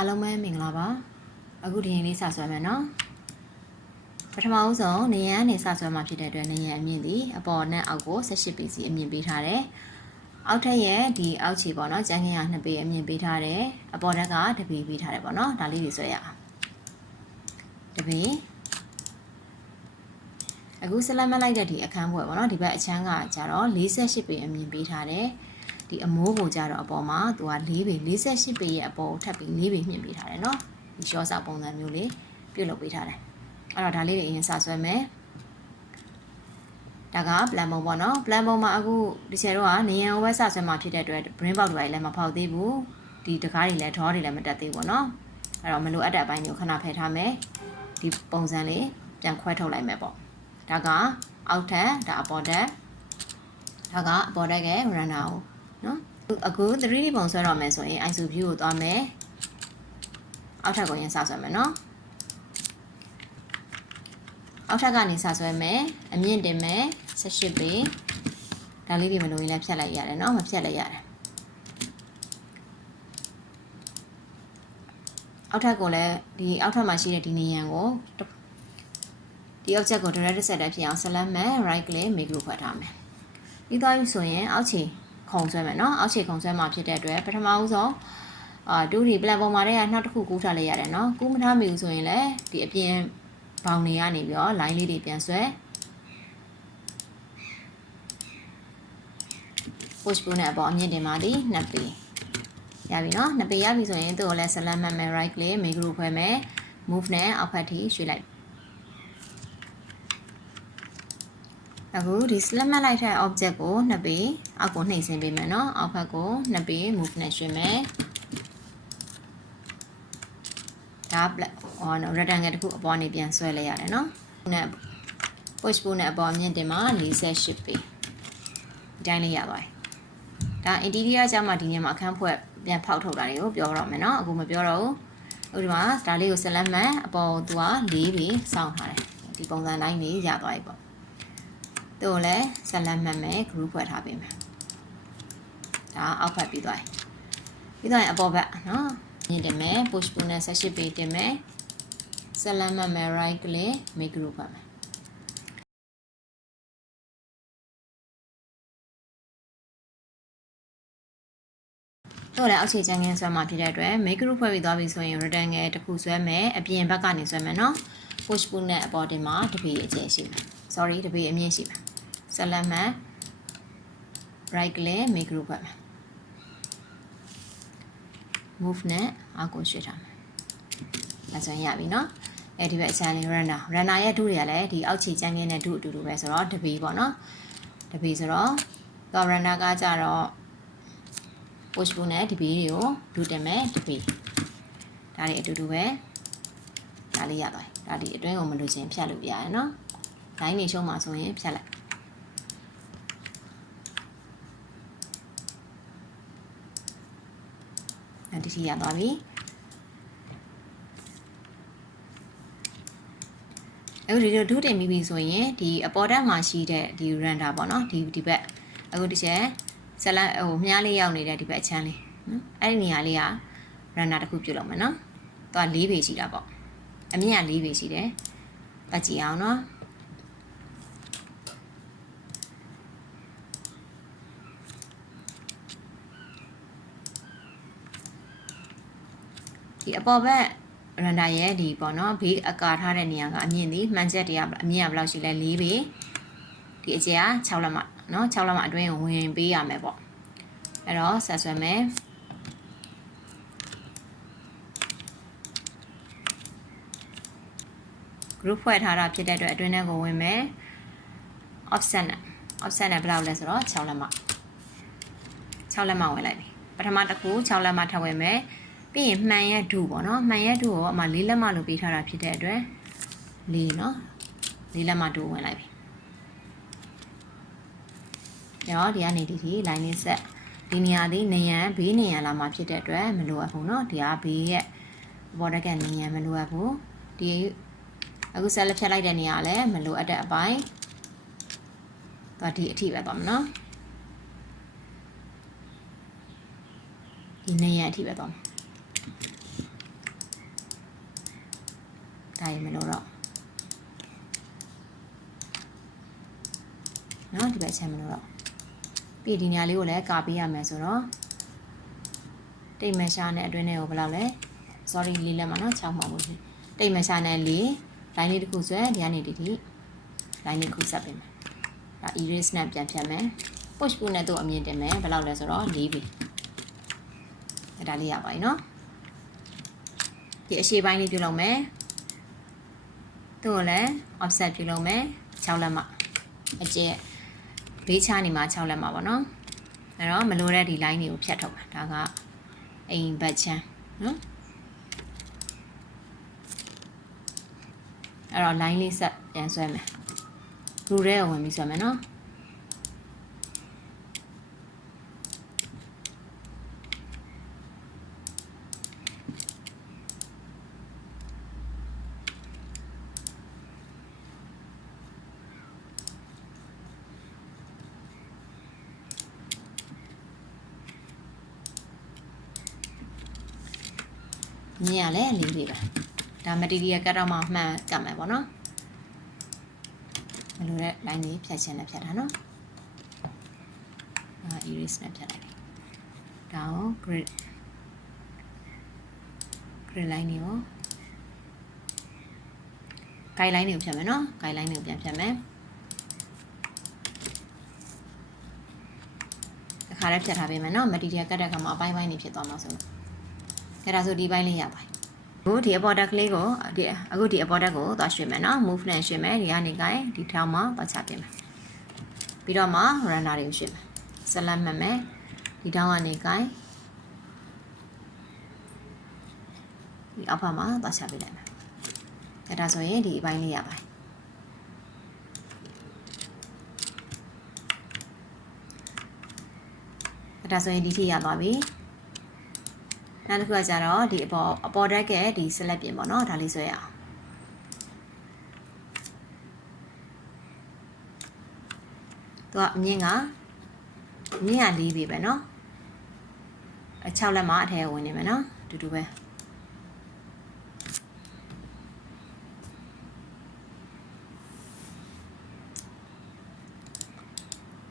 အားလုံးပဲမင်္ဂလာပါအခုဒီနေ့လေးစဆွဲမယ်နော်ပထမဦးဆုံးနေရန်နေစဆွဲမှာဖြစ်တဲ့အတွက်နေရန်အမြင့်သည်အပေါ်နဲ့အောက်ကို 18pc အမြင့်ပေးထားတယ်အောက်ထက်ရဲ့ဒီအောက်ခြေပေါ့နော်ကျန်းခင်းရ2ပေအမြင့်ပေးထားတယ်အပေါ်ထက်က1ပေပေးထားတယ်ပေါ့နော်ဒါလေးတွေဆွဲရအောင်1ပေအခုဆက်လက်မလိုက်တဲ့ဒီအခန်းပွဲပေါ့နော်ဒီဘက်အချမ်းကကျတော့48ပေအမြင့်ပေးထားတယ်ဒီအမိုးကိုကြတော့အပေါ်မှာသူက4ပေ48ပေရဲ့အပေါ်ထပ်ပြီး4ပေမြင့်ပေးထားတယ်နော်ဒီရှော့စာပုံစံမျိုးလေးပြုတ်လုပ်ပေးထားတယ်အဲ့တော့ဒါလေးတွေအရင်စဆွဲမယ်ဒါက plan ပုံပေါ့နော် plan ပုံမှာအခုဒီချေတော့ကနေရန်ဝက်စဆွဲမှာဖြစ်တဲ့အတွက် brain box တွေလည်းမဖောက်သေးဘူးဒီတကားတွေလည်း draw တွေလည်းမတက်သေးဘူးပေါ့နော်အဲ့တော့မလိုအပ်တဲ့အပိုင်းမျိုးခဏဖယ်ထားမယ်ဒီပုံစံလေးပြန်ခွဲထုတ်လိုက်မယ်ပေါ့ဒါကအောက်ထပ်ဒါအပေါ်ထပ်ဒါကအပေါ်ထက်က runner ကိုနော်အခု 3D ပုံဆွဲတော့မယ်ဆိုရင် ISO view ကိုသွားမယ်အောက်ထပ်ကိုရင်စဆွဲမယ်နော်အောက်ထပ်ကနေစဆွဲမယ်အမြင့်တင်မယ်18ပေဒါလေးတွေမလို့ရင်လည်းဖြတ်လိုက်ရတယ်နော်မဖြတ်လိုက်ရတယ်အောက်ထပ်ကိုလည်းဒီအောက်ထပ်မှာရှိတဲ့ဒီနေရန်ကိုဒီ object ကို direct set တက်ဖြစ်အောင် select မယ် right click make group ဖွက်ထားမယ်ပြီးသွားပြီဆိုရင်အောက်ခြေခုံဆွဲမယ်နော်အောက်ခြေခုံဆွဲမှာဖြစ်တဲ့အတွက်ပထမဦးဆုံးဒူဒီ plan ပုံမှာတည်းကနောက်တစ်ခုကူးထားလိုက်ရတယ်နော်ကူးမထားမိဘူးဆိုရင်လည်းဒီအပြင်ဘောင်တွေကနေပြီးတော့ line လေးတွေပြန်ဆွဲ push pull နဲ့အပေါ်အမြင့်တင်ပါသည်2ပေရပြီနော်2ပေရပြီဆိုရင်သူ့ကိုလည်း select မယ် right click make group ဖွဲ့မယ် move နဲ့အောက်ဖက်ထိရွှေ့လိုက်အခုဒီ select မှတ်လိုက်တဲ့ object ကို2ပေအောက်ကိုနှိပ်ဆင်းပေးမယ်နော်အောက်ဖက်ကို2ပေ move နဲ့ရွှေ့မယ်ဒါ rectangle တစ်ခုအပေါ်နေပြန်ဆွဲလိုက်ရတယ်နော်နဲ့ push pull နဲ့အပေါ်အမြင့်တင်မှာ48ပေဒီတိုင်းလေးရပါတယ်ဒါ interior ကျမှဒီညမှာအခန်းဖွဲ့ပြန်ဖောက်ထုတ်တာတွေကိုပြောတော့မယ်နော်အခုမပြောတော့ဘူးဥပမာဒါလေးကို select မှတ်အပေါ်သူက4ပေစောင့်ထားတယ်ဒီပုံစံတိုင်းလေးရသွားပြီပေါ့သူ့ကိုလည်း select မှတ်မယ် group ဖွဲ့ထားပေးမယ်ဒါအောက်ဖက်ပြီးသွားပြီပြီးတော့အပေါ်ဘက်နော်မြင့်တင်မယ် push pull နဲ့18ပေတင်မယ် select မှတ်မယ် right click make group ဖွဲ့မယ်တော့လည်းအောက်ခြေချမ်းခင်းဆွဲမှာဖြစ်တဲ့အတွက် make group ဖွဲ့ပြီးသွားပြီဆိုရင် rectangle တစ်ခုဆွဲမယ်အပြင်ဘက်ကနေဆွဲမယ်နော် push pull နဲ့အပေါ်တင်မှာတစ်ပေအကျယ်ရှိမယ် sorry တစ်ပေအမြင့်ရှိမယ် select မှတ် right click make group ဖွဲ့မယ် move နဲ့အောက်ကိုရွှေ့ထားမယ်အဲဆိုရင်ရပြီနော်အဲဒီဘက်အချမ်းလေး runner ရဲ့ဒုတွေကလည်းဒီအောက်ခြေချမ်းခင်းနဲ့ဒုအတူတူပဲဆိုတော့တစ်ပေပေါ့နော်တစ်ပေဆိုတော့တော့ runner ကကြတော့ push pull နဲ့ဒီပေတွေကိုဒုတင်မယ်ဒီပေဒါတွေအတူတူပဲဒါလေးရသွားတယ်ဒါဒီအတွင်းကိုမလို့ချင်းဖြတ်လို့ရရနော် line နေရှုံးမှာဆိုရင်ဖြတ်လိုက်ဒီထိရသွားပြီအခုဒီဒုတင်ပြီးပြီဆိုရင်ဒီအပေါ်တက်မှာရှိတဲ့ဒီ render ပေါ့နော်ဒီဘက်အခုဒီချက်ဆက်လက်ဟိုမြားလေးရောက်နေတဲ့ဒီဘက်အချမ်းလေးနော်အဲ့ဒီနေရာလေးက render တစ်ခုပြုတ်လောက်မယ်နော်သူက4ပေရှိတာပေါ့အမြင့်က4ပေရှိတယ်ပတ်ကြည့်အောင်နော်ဒီအပေါ်ဘက် render ရဲ့ဒီပေါ့နော်ဘေးအကာထားတဲ့နေရာကအမြင့်ဒီမှန်ချက်တွေကအမြင့်ကဘယ်လောက်ရှိလဲ4ပေဒီအကျယ်က6လက်မနော်6လက်မအတွင်းကိုဝင်ပေးရမယ်ပေါ့အဲ့တော့ဆက်ဆွဲမယ်group ဖွဲ့ထားတာဖြစ်တဲ့အတွက်အတွင်းထဲကိုဝင်မယ် offset နဲ့ဘယ်လောက်လဲဆိုတော့6လက်မဝင်လိုက်ပြီပထမတစ်ခု6လက်မထပ်ဝင်မယ်ပြီးရင်မှန်ရဲ့ဒုပေါ့နော်မှန်ရဲ့ဒုကိုအမှ4လက်မလို့ပေးထားတာဖြစ်တဲ့အတွက်4နော်4လက်မဒုဝင်လိုက်ပြီရောဒီကနေဒီ line လေးဆက်ဒီနေရာလေးနေရန်ဘေးနေရန်လာမှာဖြစ်တဲ့အတွက်မလိုအပ်ဘူးเนาะဒီကဘေးရဲ့ဘော်ဒက်ကနေရန်မလိုအပ်ဘူးဒီအခုဆက်လက်ဖြတ်လိုက်တဲ့နေရာလည်းမလိုအပ်တဲ့အပိုင်းတော့ဒီအထိပဲသွားမယ်เนาะဒီနေရန်အထိပဲသွားမယ် ဒါရင်မလို့တော့နော်ဒီဘက်ချက်မလို့တော့ပြီးဒီညာလေးကိုလည်းကာပေးရမယ်ဆိုတော့တိတ်မရှာနဲ့အတွင်းထဲကိုဘယ်လောက်လဲ sorry လေးလက်မှာနော်6မှာလို့တိတ်မရှာနဲ့4 line လေးတစ်ခုဆွဲဒီကနေဒီ line လေးခုဆက်ပေးမယ်ဒါ erase နဲ့ပြန်ဖြတ်မယ် push ပုနဲ့တော့အမြင့်တင်မယ်ဘယ်လောက်လဲဆိုတော့4ပြီဒါလေးရပါပြီနော်ဒီအရှိပိုင်းလေးပြုလုပ်မယ်သူ့ကိုလည်း offset ပြုလုပ်မယ်6လက်မှာအကျက်ဘေးချနေမှာ6လက်မှာပေါ့နော်အဲ့တော့မလိုတဲ့ဒီ line တွေကိုဖြတ်ထုတ်ပါဒါကအိမ်ဘတ်ချမ်းနော်အဲ့တော့ line လေးဆက်ပြန်ဆွဲမယ် group ထဲကိုဝင်ပြီးဆွဲမယ်နော်မြင်ရလဲလေးလေးပဲဒါ material ကတ်တော့မှမှန်ကတ်မယ်ပေါ့နော်မလိုတဲ့ line လေးဖြတ်ချင်းနဲ့ဖြတ်တာနော်ဒါ erase နဲ့ဖြတ်လိုက်ဒါကို grid line တွေကို guideline တွေကိုဖြတ်မယ်နော် guideline တွေကိုပြန်ဖြတ်မယ်တစ်ခါတည်းဖြတ်ထားပေးမယ်နော် material ကတ်တဲ့အခါမှာအပိုင်းပိုင်းနေဖြစ်သွားမှာဆိုတော့အဲ့ဒါဆိုဒီပိုင်းလေးရပါတယ်အခုဒီ border ကလေးကိုအခုဒီ border ကိုသွားရွှေ့မယ်နော် move နဲ့ရွှေ့မယ်ဒီကနေကိုင်းဒီထောင်မှာပတ်ချပေးမယ်ပြီးတော့မှ runner တွေကိုရွှေ့မယ် select မှတ်မယ်ဒီထောင်ကနေကိုင်းဒီအောက်ဘက်မှာပတ်ချပေးလိုက်မယ်အဲ့ဒါဆိုရင်ဒီအပိုင်းလေးရပါတယ်အဲ့ဒါဆိုရင်ဒီထိရသွားပြီနောက်တစ်ခုကကြတော့ဒီအပေါ်တက်ကဒီ select ပြင်ပေါ့နော်ဒါလေးဆွဲရအောင်သူကအမြင့်က4ပြီပဲနော်6လက်မှာအထက်ဝင်နေမယ်နော်တူတူပဲ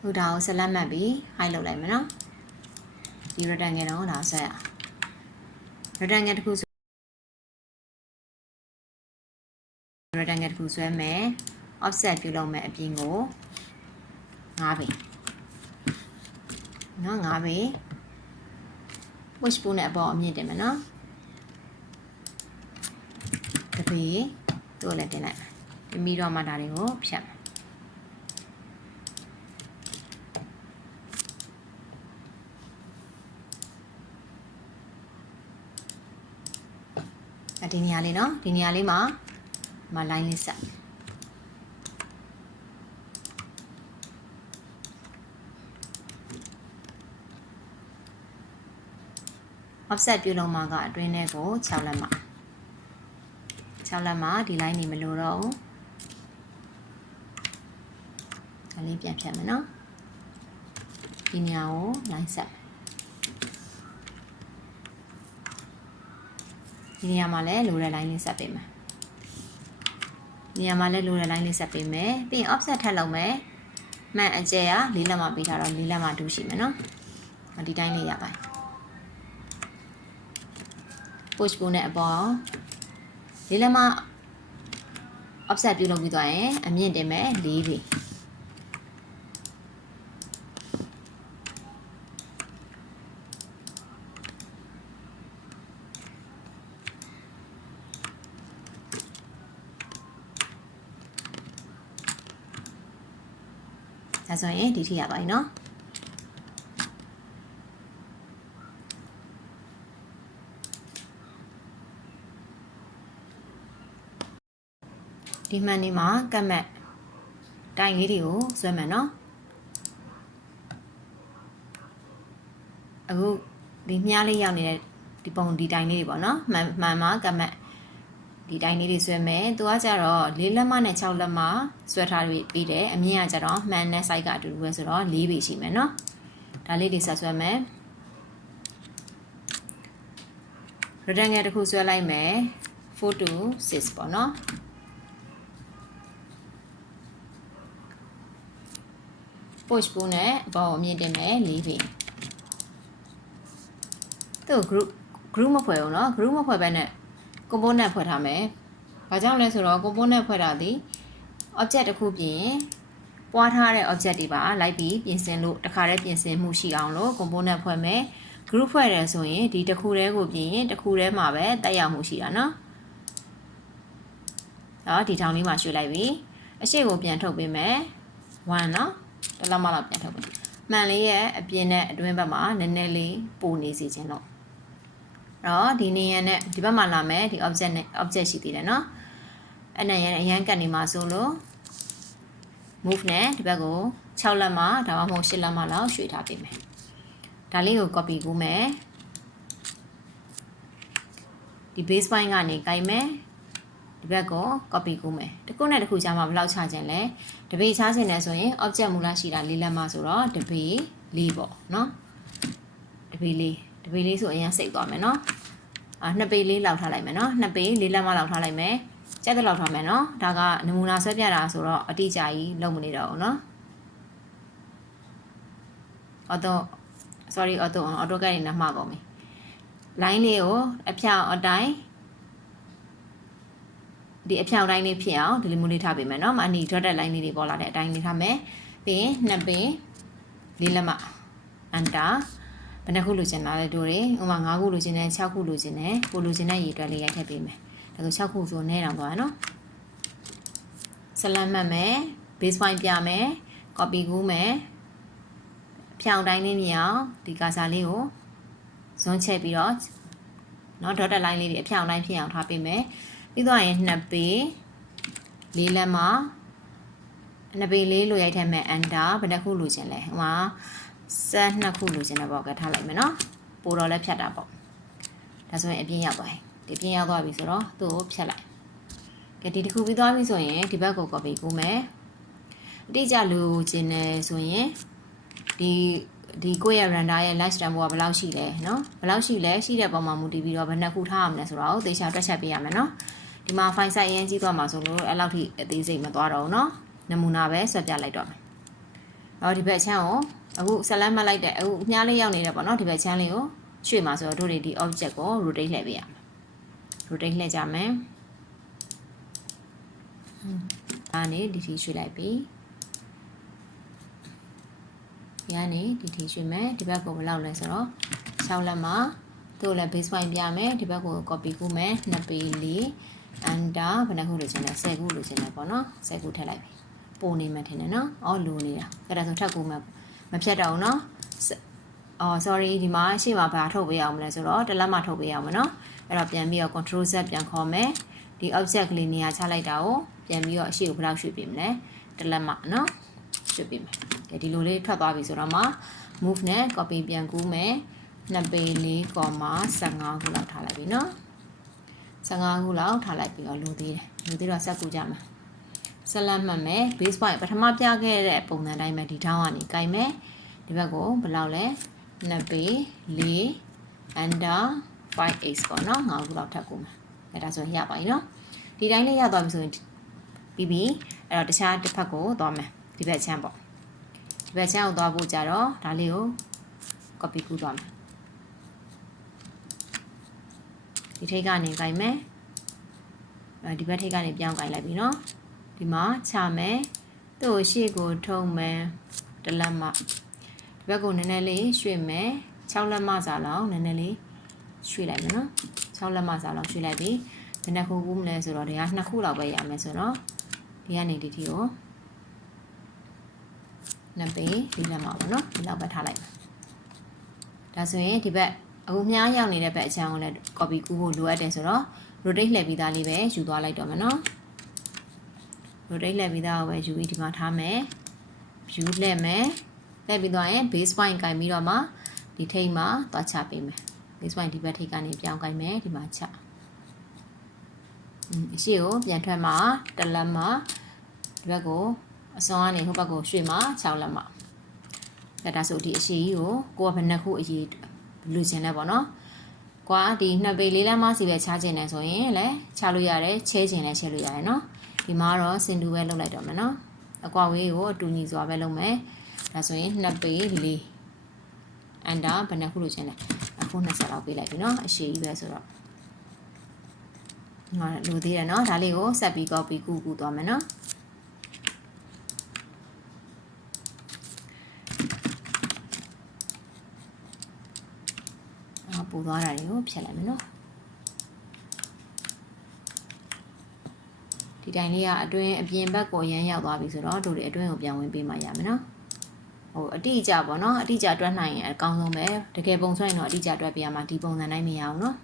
ဟိုဒါကို select မှတ်ပြီး hide လုပ်လိုက်မယ်နော်ဒီ rectangle တော့ဒါဆွဲရအောင်rectangle တစ်ခုဆွဲ rectangle တစ်ခုဆွဲမယ် offset ပြုလုပ်မယ်အပြင်ကို9ပြီနော်9ပြီ push ပုနဲ့အပေါ်အမြင့်တင်မယ်နော်တပေတို့လည်းတင်လိုက်မယ်ပြီးတော့မှဒါတွေကိုဖြတ်မယ်ဒီနေရာလေးနော်ဒီနေရာလေးမှာline လေးဆက်offset ပြုလုပ်မှာကအတွင်းထဲကို6လက်မှာဒီ line နေမလို့တော့ဒါလေးပြန်ဖြတ်မယ်နော်ဒီနေရာကို line ဆက်ဒီနေရာမှာလည်းလိုတဲ့ line လေးဆက်ပေးမယ်နေရာမှာလည်းလိုတဲ့ line လေးဆက်ပေးမယ်ပြီးရင် offset ထပ်လုပ်မယ်မှန်အကျယ်က4လက်မှာပေးထားတော့4လက်မှာတူရှိမယ်နော်ဒီတိုင်းလေးရပါတယ် push ပုနဲ့အပေါ်4လက်မှာ offset ပြုလုပ်ပြီးသွားရင်အမြင့်တင်မယ်4ပြီဒါဆိုရင်ဒီထိရပါပြီနော်ဒီမှန်နေမှာကတ်မက်တိုင်လေးတွေကိုဆွဲမယ်နော်အခုဒီမြားလေးရောက်နေတဲ့ဒီပုံဒီတိုင်လေးတွေပေါ့နော်မှန်မှာကတ်မက်ဒီတိုင်လေးတွေဆွဲမယ်သူကကြတော့4လက်မနဲ့6လက်မဆွဲထားပြီးတယ်အမြင့်ကကြတော့မှန်တဲ့ size ကအတူတူပဲဆိုတော့4ပေရှိမယ်နော်ဒါလေးတွေဆက်ဆွဲမယ် rectangle တစ်ခုဆွဲလိုက်မယ် 4 to 6ပေါ့နော် push ပိုးနဲ့အပေါ်ကိုမြင့်တင်မယ်4ပင်သူ့ group မဖွဲ့ဘူးเนาะ group မဖွဲ့ဘဲနဲ့ component ဖွဲ့ထားမယ်ဘာကြောင့်လဲဆိုတော့ component ဖွဲ့တာဒီ object တစ်ခုပြင် ပွားထားတဲ့ object တွေပါလိုက်ပြီးပြင်ဆင်လို့တခါတည်းပြင်ဆင်မှုရှိအောင်လို့ component ဖွဲ့မယ် group ဖွဲ့တယ်ဆိုရင်ဒီတစ်ခုတည်းကိုပြင်ရင်တစ်ခုတည်းမှာပဲတက်ရောက်မှုရှိတာเนาะဒီထောင်လေးမှာရွှေ့လိုက်ပြီအရှိကိုပြန်ထုတ်ပေးမယ်1เนาะတလောက်မှတော့ပြန်ထုတ်ပေးမှန်လေးရဲ့အပြင်နဲ့အတွင်းဘက်မှာနည်းနည်းလေးပိုနေစီခြင်းတော့ဒီနေရနဲ့ဒီဘက်မှာလာမယ်ဒီ object နဲ့ object ရှိသေးတယ်เนาะအဲ့နဲ့အရန်ကတ်နေမှာဆိုလို့ move နဲ့ဒီဘက်ကို6လက်မှဒါမှမဟုတ်8လက်မှလောက်ရွှေ့ထားပေးမယ်ဒါလေးကို copy ကူးမယ်ဒီ base point ကနေကိုင်မယ်ဒီဘက်ကို copy ကူးမယ်တစ်ခုနဲ့တစ်ခုကြားမှာဘယ်လောက်ချခြင်းလဲတပေချခြင်းလဲဆိုရင် object မူလရှိတာ၄လက်မှဆိုတော့တပေ၄ပေါ့เนาะတပေ၄ဆိုအရင်စိတ်သွားမယ်เนาะ2ပေ4လောက်ထားလိုက်မယ်เนาะ2ပေ4လက်မှလောက်ထားလိုက်မယ်ကြက်တဲ့လောက်ထားမယ်เนาะဒါကနမူနာဆွဲပြတာဆိုတော့အတိအကျကြီးလုံးမနေတော့ဘူးเนาะauto ကနေနှမှားကုန်ပြီ line လေးကိုအဖြောင်အတိုင်းဒီအဖြောင်တိုင်းလေးဖြစ်အောင်ဒီလိုမျိုးလေးထားပေးမယ်เนาะမအနီ dotted line လေးတွေပေါ်လာတဲ့အတိုင်းလေးထားမယ်ပြီးရင်2ပင်4လက်မ enter ဘယ်နှခုလိုချင်တာလဲတို့တွေဥပမာ5ခုလိုချင်တယ်6ခုလိုချင်တယ်ပိုလိုချင်တဲ့ရေတွက်လေးရိုက်ထည့်ပေးမယ်ဒါဆို6ခုဆိုနဲတောင်သွားရနော်ဆက်လက်မှတ်မယ် base point ပြမယ် copy ကူးမယ်ဖြောင်တိုင်းလေးမြင်အောင်ဒီကာစာလေးကိုဇွန်းချက်ပြီးတော့နော် dotted line လေးတွေအဖြောင်တိုင်းဖြစ်အောင်ထားပေးမယ်ပြီးတော့ရင်2ပေ4လက်မှာ2ပေ4လိုရိုက်ထည့်မယ် enter ဘယ်နှခုလိုချင်လဲဟိုမှာဆက်2ခုလိုချင်တဲ့ပေါ့ကထားလိုက်မယ်နော်ပိုတော့လည်းဖြတ်တာပေါ့ဒါဆိုရင်အပြင်းရောက်သွားပြီဒီပြင်းရောက်သွားပြီဆိုတော့သူ့ကိုဖြတ်လိုက်ကဲဒီတစ်ခုပြီးသွားပြီဆိုရင်ဒီဘက်ကို copy ကူးမယ်အတိအကျလိုချင်တယ်ဆိုရင်ဒီကိုယ့်ရဲ့ render ရဲ့ live stream ကဘယ်လောက်ရှိလဲเนาะဘယ်လောက်ရှိလဲရှိတဲ့ပုံမှာမူတည်ပြီးတော့ဘယ်နှခုထားရမလဲဆိုတော့သေချာတွက်ချက်ပေးရမယ်เนาะဒီမှာ file size အရင်ကြီးသွားမှာဆိုလို့အဲ့လောက်ထိအသေးစိတ်မသွားတော့ဘူးเนาะနမူနာပဲဆွဲပြလိုက်တော့မယ်ဒီဘက်ချမ်းကိုအခုဆက်လက်မှတ်လိုက်တဲ့အခုအများလေးရောက်နေတယ်ပေါ့เนาะဒီဘက်ချမ်းလေးကိုရွှေ့မှာဆိုတော့တို့တွေဒီ object ကို rotate လှည့်ပေးရမယ် rotate လှည့်ကြမယ်အနေဒီထိရွှေ့လိုက်ပြီဒီကနေဒီထိရွှေ့မယ်ဒီဘက်ကိုဘယ်လောက်လဲဆိုတော့6လက်မှာတို့လည်း base point ပြမယ်ဒီဘက်ကို copy ကူးမယ်2ပေ4 under ဘယ်နှခုလိုချင်လဲ10ခုလိုချင်တယ်ပေါ့နော်10ခုထည့်လိုက်ပြီပိုနေမှထင်တယ်နော်လိုနေတာအဲ့ဒါဆိုထပ်ကူးမယ်မဖြတ်တော့ဘူးနော်sorry ဒီမှာရှေ့မှာဘာထုတ်ပေးအောင်မလဲဆိုတော့တစ်လက်မှထုတ်ပေးအောင်မနော်အဲ့တော့ပြန်ပြီးတော့ control z ပြန်ခေါ်မယ်ဒီ object ကလေးနေရာချလိုက်တာကိုပြန်ပြီးတော့အရှိကိုဘယ်လောက်ရွှေ့ပေးမလဲတစ်လက်မှနော်ရွှေ့ပေးမယ်ဒီလိုလေးထွက်သွားပြီဆိုတော့မှ move နဲ့ copy ပြန်ကူးမယ်2ပေ4.15ခုလောက်ထားလိုက်ပြီနော်15ခုလောက်ထားလိုက်ပြီးတော့လိုသေးတော့ဆက်ကူကြမယ်ဆက်လက်မှတ်မယ် base point ပထမပြခဲ့တဲ့ပုံစံတိုင်းပဲဒီထောင်းကနေကိုင်မယ်ဒီဘက်ကိုဘယ်လောက်လဲ2ပေ4 under 5x ပေါ့နော်5ခုလောက်ထပ်ကူမယ်အဲ့ဒါဆိုရင်ရပါပြီနော်ဒီတိုင်းလေးရသွားပြီဆိုရင်ပြီးပြီအဲ့တော့တခြားတစ်ဖက်ကိုသွားမယ်ဒီဘက်ချမ်းပေါ့ဒီဘက်ချမ်းကိုသွားဖို့ကြတော့ဒါလေးကို copy ကူးသွားမယ်ဒီထိတ်ကနေကိုင်မယ်ဒီဘက်ထိတ်ကနေပြောင်းကိုင်လိုက်ပြီနော်ဒီမှာချမယ်သူ့ကိုရှေ့ကိုထုံမယ်တစ်လက်မှဒီဘက်ကိုနည်းနည်းလေးရွှေ့မယ်6လက်မှစာလောက်နည်းနည်းလေးရွှေ့လိုက်မယ်နော်6လက်မှစာလောက်ရွှေ့လိုက်ပြီဘယ်နှခုကူးမလဲဆိုတော့ဒီက2ခုလောက်ပဲရမယ်ဆိုတော့ဒီကနေဒီထီကို2ပေဒီလက်မှပေါ့နော်ဒီလောက်ပဲထားလိုက်မယ်ဒါဆိုရင်ဒီဘက်အခုမြားရောက်နေတဲ့ဘက်အချမ်းကိုလည်း copy ကူးဖို့လိုအပ်တယ်ဆိုတော့ rotate လှည့်ပြီးသားလေးပဲယူသွားလိုက်တော့မယ်နော် rotate လှည့်ပြီးသားကိုပဲယူပြီးဒီမှာထားမယ် view လှည့်မယ်လှည့်ပြီးသွားရင် base point ကင်ပြီးတော့မှဒီထိပ်မှာသွားချပေးမယ် base point ဒီဘက်ထိပ်ကနေပြောင်းကင်မယ်ဒီမှာချအရှိကိုပြန်ထွက်မှာတစ်လက်မှာဒီဘက်ကိုအစွန်ကနေဟိုဘက်ကိုရွှေ့မှာ6လက်မှာဒါဆိုဒီအရှိကြီးကိုကဘယ်နှခုအရေးလူချင်လဲပေါ့နော် ကွာဒီနှစ်ပေလေးလမ်းမစီပဲချခြင်းနေဆိုရင်လည်းချလို့ရတယ်ချဲခြင်းလည်းချဲလို့ရတယ်နော်ဒီမှာတော့စင်တူပဲလုပ်လိုက်တော့မယ်နော်အကွာဝေးကိုအတူညီစွာပဲလုပ်မယ်ဒါဆိုရင်2ပေ4အန်တာဘယ်နှခုလို့ချင်းလဲအခု20လောက်ပေးလိုက်ပြီနော်အရှိကြီးပဲဆိုတော့ငါလိုသေးတယ်နော်ဒါလေးကိုဆက်ပြီး copy ကူသွားမယ်နော်ပူသွားတာတွေကိုဖြတ်လိုက်မယ်နော်ဒီတိုင်းလေးကအတွင်းအပြင်ဘက်ကိုရမ်းရောက်သွားပြီဆိုတော့တို့တွေအတွင်းကိုပြန်ဝင်ပေးမှရမယ်နော်ဟိုအတိအကျပေါ့နော်အတိအကျတွက်နိုင်ရင်အကောင်းဆုံးပဲတကယ်ပုံဆွဲရင်တော့အတိအကျတွက်ပြရမှာဒီပုံစံတိုင်းမရအောင်နော်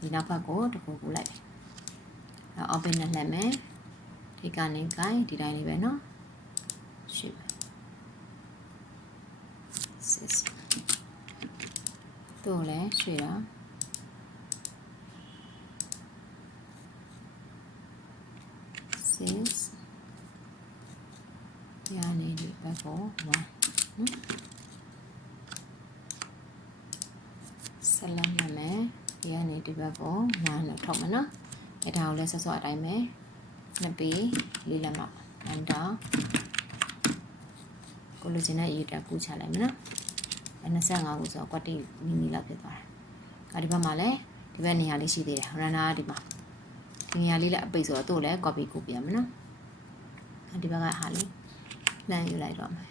ဒီနောက်ဘက်ကိုတစ်ခုကူလိုက်တယ် open နဲ့လှည့်မယ်ဒီကနေကိုင်းဒီတိုင်းလေးပဲနော်ရှိပါ6တို့လည်းရွှေ့တာ6ရနေဒီဘက်ကို1ဆက်လက်မှမယ်ဒီကနေဒီဘက်ကို1လို့ထောက်မယ်နော်အဲ့ဒါကိုလည်းဆက်စောအတိုင်းပဲ2ပေ4လက်မအန်တာကိုလိုချင်တဲ့ရေတက်ကူးချလိုက်မယ်နော်25ခုဆိုတော့ကွက်တိနီလောက်ဖြစ်သွားတယ်။ဒီဘက်မှာလည်းဒီဘက်နေရာလေးရှိသေးတယ်။ runner ဒီမှာဒီနေရာလေးလည်းအပိတ်ဆိုတော့သူ့ကိုလည်း copy ကူပြရမယ်နော်။ဒီဘက်ကဟာလေးလမ်းယူလိုက်တော့မယ်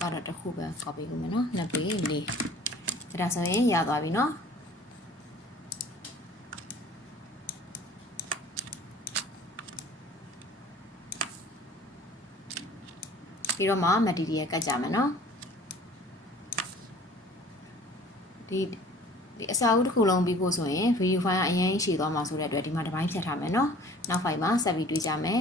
ကတော့တစ်ခုပဲ copy လုပ်မယ်နော်2ပေ4ဒါဆိုရင်ရသွားပြီနော်ပြီးတော့မှ material ကတ်ကြမယ်နော်ဒီအစာအုပ်တစ်ခုလုံးပြီးဖို့ဆိုရင် video file ကအရင်ရှိသွားမှာဆိုတဲ့အတွက်ဒီမှာတစ်ပိုင်းဖြတ်ထားမယ်နော်နောက် file မှာဆက်ပြီးတွေ့ကြမယ်